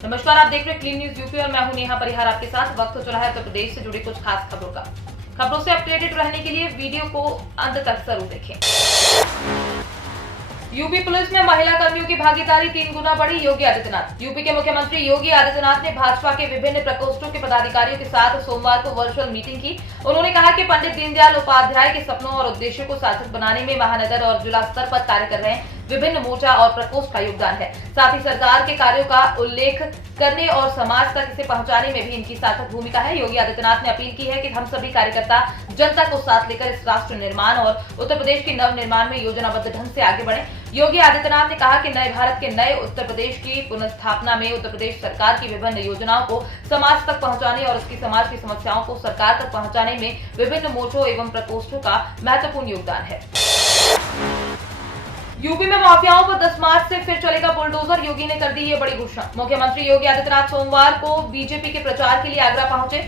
नमस्कार, आप देख रहे हैं क्लीन न्यूज यूपी और मैं हूं नेहा परिहार आपके साथ। वक्त हो चला है उत्तर प्रदेश से जुड़ी कुछ खास खबरों का। खबरों से अपडेटेड रहने के लिए वीडियो को अंत तक जरूर देखें। यूपी पुलिस में महिला कर्मियों की भागीदारी 3 गुना बढ़ी, योगी आदित्यनाथ। यूपी के मुख्यमंत्री योगी आदित्यनाथ ने भाजपा के विभिन्न प्रकोष्ठों के पदाधिकारियों के साथ सोमवार को वर्चुअल मीटिंग की। उन्होंने कहा कि पंडित दीनदयाल उपाध्याय के सपनों और उद्देश्यों को सार्थक बनाने में महानगर और जिला स्तर पर कार्य कर रहे विभिन्न मोर्चा और प्रकोष्ठ का योगदान है। साथ ही सरकार के कार्यों का उल्लेख करने और समाज तक इसे पहुंचाने में भी इनकी सार्थक भूमिका है। योगी आदित्यनाथ ने अपील की है कि हम सभी कार्यकर्ता जनता को साथ लेकर इस राष्ट्र निर्माण और उत्तर प्रदेश के नव निर्माण में योजनाबद्ध ढंग से आगे बढ़े। योगी आदित्यनाथ ने कहा कि नए भारत के नए उत्तर प्रदेश की पुनर्स्थापना में उत्तर प्रदेश सरकार की विभिन्न योजनाओं को समाज तक पहुंचाने और उसकी समाज की समस्याओं को सरकार तक पहुंचाने में विभिन्न मोर्चों एवं प्रकोष्ठों का महत्वपूर्ण योगदान है। यूपी में माफियाओं पर 10 मार्च से फिर चलेगा बुलडोजर, योगी ने कर दी ये बड़ी घोषणा। मुख्यमंत्री योगी आदित्यनाथ सोमवार को बीजेपी के प्रचार के लिए आगरा पहुंचे।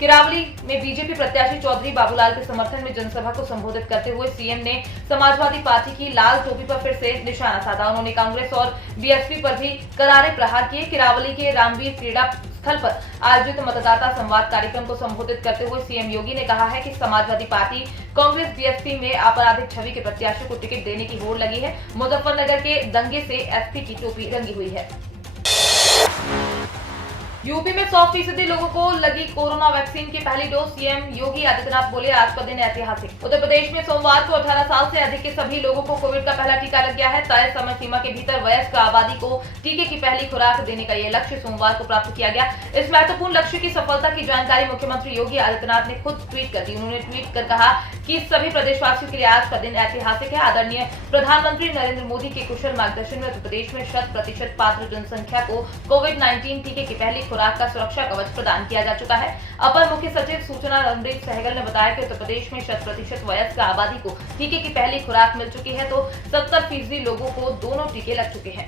किरावली में बीजेपी प्रत्याशी चौधरी बाबूलाल के समर्थन में जनसभा को संबोधित करते हुए सीएम ने समाजवादी पार्टी की लाल टोपी पर फिर से निशाना साधा। उन्होंने कांग्रेस और बीएसपी पर भी करारे प्रहार किए। किरावली के रामवीर क्रीड़ा स्थल पर आयोजित मतदाता संवाद कार्यक्रम को संबोधित करते हुए सीएम योगी ने कहा है कि समाजवादी पार्टी कांग्रेस बीएसपी में आपराधिक छवि के प्रत्याशी को टिकट देने की होड़ लगी है। मुजफ्फरनगर के दंगे से एसपी की टोपी रंगी हुई है। यूपी में 100% लोगों को लगी कोरोना वैक्सीन की पहली डोज, सीएम योगी आदित्यनाथ बोले आज का दिन ऐतिहासिक। उत्तर प्रदेश में सोमवार को 18 साल से अधिक के सभी लोगों को कोविड का पहला टीका लग गया है। तय समय सीमा के भीतर वयस्क आबादी को टीके की पहली खुराक देने का यह लक्ष्य सोमवार को प्राप्त किया गया। इस महत्वपूर्ण लक्ष्य की सफलता की जानकारी मुख्यमंत्री योगी आदित्यनाथ ने खुद ट्वीट कर दी। उन्होंने ट्वीट कर कहा कि सभी प्रदेशवासियों के लिए आज का दिन ऐतिहासिक है। आदरणीय प्रधानमंत्री नरेंद्र मोदी के कुशल मार्गदर्शन में उत्तर प्रदेश में 100% पात्र जनसंख्या को कोविड-19 टीके की पहली खुराक का सुरक्षा कवच प्रदान किया जा चुका है। अपर मुख्य सचिव सूचना रणदीप सहगल ने बताया कि उत्तर प्रदेश में 100% वयस्क आबादी को टीके की पहली खुराक मिल चुकी है, तो 70% लोगों को दोनों टीके लग चुके हैं।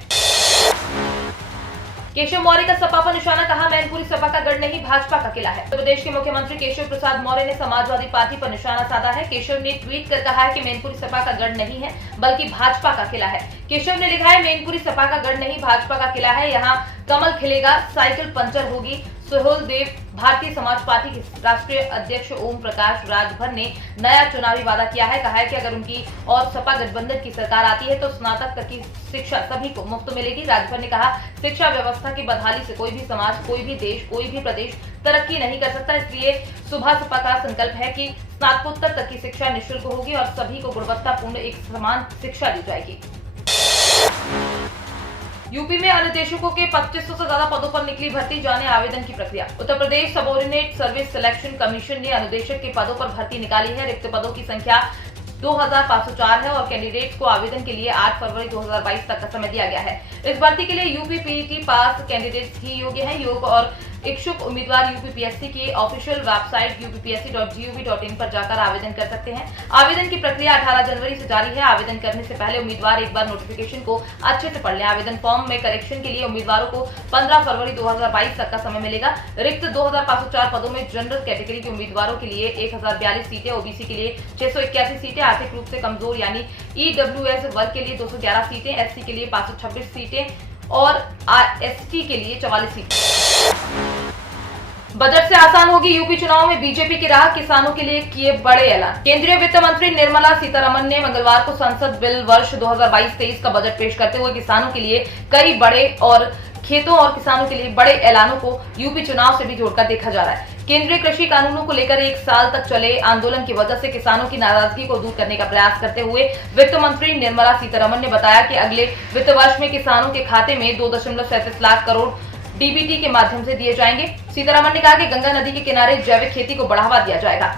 केशव मौर्य का सपा पर निशाना, कहा मैनपुरी सपा का गढ़ नहीं भाजपा का किला है। उत्तर प्रदेश के मुख्यमंत्री केशव प्रसाद मौर्य ने समाजवादी पार्टी पर निशाना साधा है। केशव ने ट्वीट कर कहा है कि मैनपुरी सपा का गढ़ नहीं है बल्कि भाजपा का किला है। केशव ने लिखा है मैनपुरी सपा का गढ़ नहीं भाजपा का किला है, यहाँ कमल खिलेगा, साइकिल पंचर होगी। सुहेल देव, भारतीय समाज पार्टी के राष्ट्रीय अध्यक्ष ओम प्रकाश राजभर ने नया चुनावी वादा किया है। कहा है कि अगर उनकी और सपा गठबंधन की सरकार आती है तो स्नातक तक की शिक्षा सभी को मुफ्त मिलेगी। राजभर ने कहा शिक्षा व्यवस्था की बदहाली से कोई भी समाज, कोई भी देश, कोई भी प्रदेश तरक्की नहीं कर सकता। इसलिए सुबह सपा का संकल्प है कि स्नातकोत्तर तक की शिक्षा निःशुल्क होगी और सभी को गुणवत्तापूर्ण एक समान शिक्षा दी जाएगी। यूपी में अनुदेशकों के 2500 से ज्यादा पदों पर निकली भर्ती, जाने आवेदन की प्रक्रिया। Uttar Pradesh subordinate service selection commission ने अनुदेशक के पदों पर भर्ती निकाली है। रिक्त पदों की संख्या 2504 है और कैंडिडेट्स को आवेदन के लिए 8 फरवरी 2022 तक का समय दिया गया है। इस भर्ती के लिए यूपी पीईटी पास कैंडिडेट्स ही योग्य हैं। योग और इच्छुक उम्मीदवार यूपीपीएससी की ऑफिशियल वेबसाइट uppsc.gov.in पर जाकर आवेदन कर सकते हैं। आवेदन की प्रक्रिया 18 जनवरी से जारी है। आवेदन करने से पहले उम्मीदवार एक बार नोटिफिकेशन को अच्छे से पढ़ लें। आवेदन फॉर्म में करेक्शन के लिए उम्मीदवारों को 15 फरवरी 2022 तक का समय मिलेगा। रिक्त 2504 पदों में जनरल कैटेगरी के उम्मीदवारों के लिए 1042 सीटें, ओबीसी के लिए 681 सीटें, आर्थिक रूप से कमजोर यानी ईडब्ल्यूएस वर्ग के लिए 211 सीटें, एससी के लिए 526 सीटें और एसटी के लिए 44 सीटें। बजट से आसान होगी यूपी चुनाव में बीजेपी की राह, किसानों के लिए किए बड़े ऐलान। केंद्रीय वित्त मंत्री निर्मला सीतारमण ने मंगलवार को संसद बिल वर्ष 2022-23 का बजट पेश करते हुए किसानों के लिए कई बड़े और खेतों और किसानों के लिए बड़े ऐलानों को यूपी चुनाव से भी जोड़कर देखा जा रहा है। केंद्रीय कृषि कानूनों को लेकर 1 साल तक चले आंदोलन की वजह से किसानों की नाराजगी को दूर करने का प्रयास करते हुए वित्त मंत्री निर्मला सीतारमण ने बताया कि अगले वित्त वर्ष में किसानों के खाते में 2.37 लाख करोड़ डीबीटी के माध्यम से दिए जाएंगे। सीतारमण ने कहा कि गंगा नदी के किनारे जैविक खेती को बढ़ावा दिया जाएगा।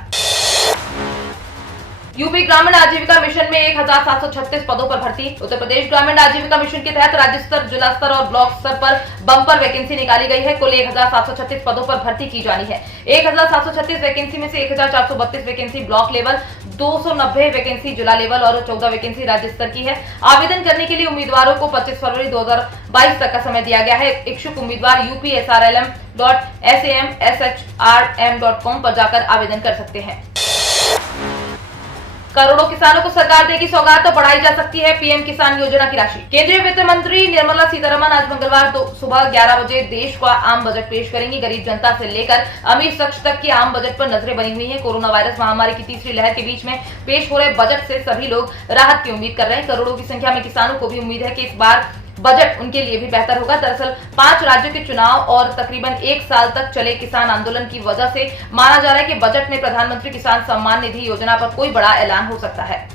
यूपी ग्रामीण आजीविका मिशन में 1736 पदों पर भर्ती। उत्तर प्रदेश ग्रामीण आजीविका मिशन के तहत राज्य स्तर, जिला स्तर और ब्लॉक स्तर पर बम्पर वैकेंसी निकाली गई है। कुल 1736 पदों पर भर्ती की जानी है। 1736 वैकेंसी में से 1432 वैकेंसी ब्लॉक लेवल, 290 वैकेंसी जिला लेवल और 14 वैकेंसी राज्य स्तर की है। आवेदन करने के लिए उम्मीदवारों को 25 फरवरी 2022 तक का समय दिया गया है। इच्छुक उम्मीदवार upsrlm.samshrm.com पर जाकर आवेदन कर सकते हैं। करोड़ों किसानों को सरकार देगी सौगात, तो बढ़ाई जा सकती है पीएम किसान योजना की राशि। केंद्रीय वित्त मंत्री निर्मला सीतारमण आज मंगलवार सुबह 11 बजे देश का आम बजट पेश करेंगी। गरीब जनता से लेकर अमीर शख्स तक की आम बजट पर नजरें बनी हुई हैं। कोरोना वायरस महामारी की तीसरी लहर के बीच में पेश हो रहे बजट से सभी लोग राहत की उम्मीद कर रहे हैं। करोड़ों की संख्या में किसानों को भी उम्मीद है कि इस बार बजट उनके लिए भी बेहतर होगा। दरअसल 5 राज्यों के चुनाव और तकरीबन 1 साल तक चले किसान आंदोलन की वजह से माना जा रहा है कि बजट में प्रधानमंत्री किसान सम्मान निधि योजना पर कोई बड़ा ऐलान हो सकता है।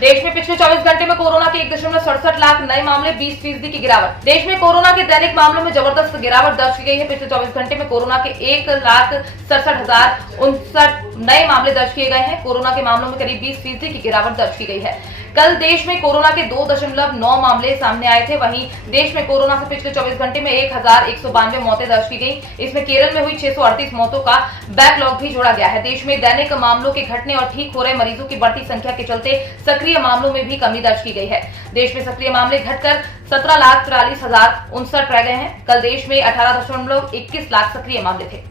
देश में पिछले 24 घंटे में कोरोना के 1.67 लाख नए मामले, 20% की गिरावट। देश में कोरोना के दैनिक मामलों में जबरदस्त गिरावट दर्ज की गई है। पिछले 24 घंटे में कोरोना के 1,67,059 नए मामले दर्ज किए गए हैं। कोरोना के मामलों में करीब 20% की गिरावट दर्ज की गई है। कल देश में कोरोना के 2.9 मामले सामने आए थे। वहीं देश में कोरोना से पिछले 24 घंटे में 1,192 मौतें दर्ज की गई। इसमें केरल में हुई 638 मौतों का बैकलॉग भी जोड़ा गया है। देश में दैनिक मामलों के घटने और ठीक हो रहे मरीजों की बढ़ती संख्या के चलते सक्रिय मामलों में भी कमी दर्ज की गई है। देश में सक्रिय मामले घटकर 17,43,059 रह गए हैं। कल देश में 18.21 लाख सक्रिय मामले थे।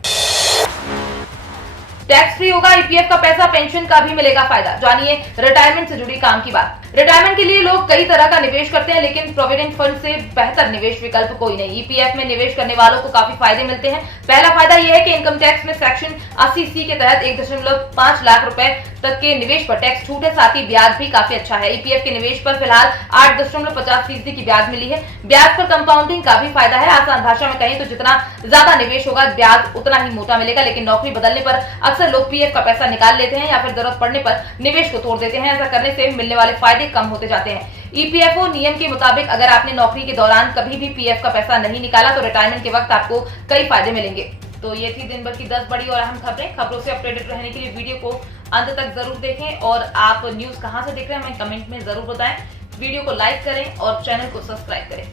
टैक्स फ्री होगा ईपीएफ का पैसा, पेंशन का भी मिलेगा फायदा। जानिए रिटायरमेंट से जुड़ी काम की बात। रिटायरमेंट के लिए लोग कई तरह का निवेश करते हैं, लेकिन प्रोविडेंट फंड से बेहतर निवेश विकल्प कोई नहीं। ईपीएफ में निवेश करने वालों को काफी फायदे मिलते हैं। पहला फायदा यह है कि इनकम टैक्स में सेक्शन 80C के तहत 1.5 लाख रुपए तक के निवेश पर टैक्स छूट है। साथ ही ब्याज भी काफी अच्छा है। ईपीएफ के निवेश पर फिलहाल 8.50% की ब्याज मिली है। ब्याज पर कंपाउंडिंग का भी फायदा है। आसान भाषा में कहें तो जितना ज्यादा निवेश होगा ब्याज उतना ही मोटा मिलेगा। लेकिन नौकरी बदलने पर अक्सर लोग पीएफ का पैसा निकाल लेते हैं या फिर जरूरत पड़ने पर निवेश को तोड़ देते हैं। ऐसा करने से मिलने वाले फायदे कम होते जाते हैं। ईपीएफओ नियम के मुताबिक अगर आपने नौकरी के दौरान कभी भी पीएफ का पैसा नहीं निकाला तो रिटायरमेंट के वक्त आपको कई फायदे मिलेंगे। तो ये थी दिन भर की 10 बड़ी और अहम खबरें। खबरों से अपडेटेड रहने के लिए वीडियो को अंत तक जरूर देखें और आप न्यूज कहां से देख रहे हैं हमें कमेंट में जरूर बताएं। वीडियो को लाइक करें और चैनल को सब्सक्राइब करें।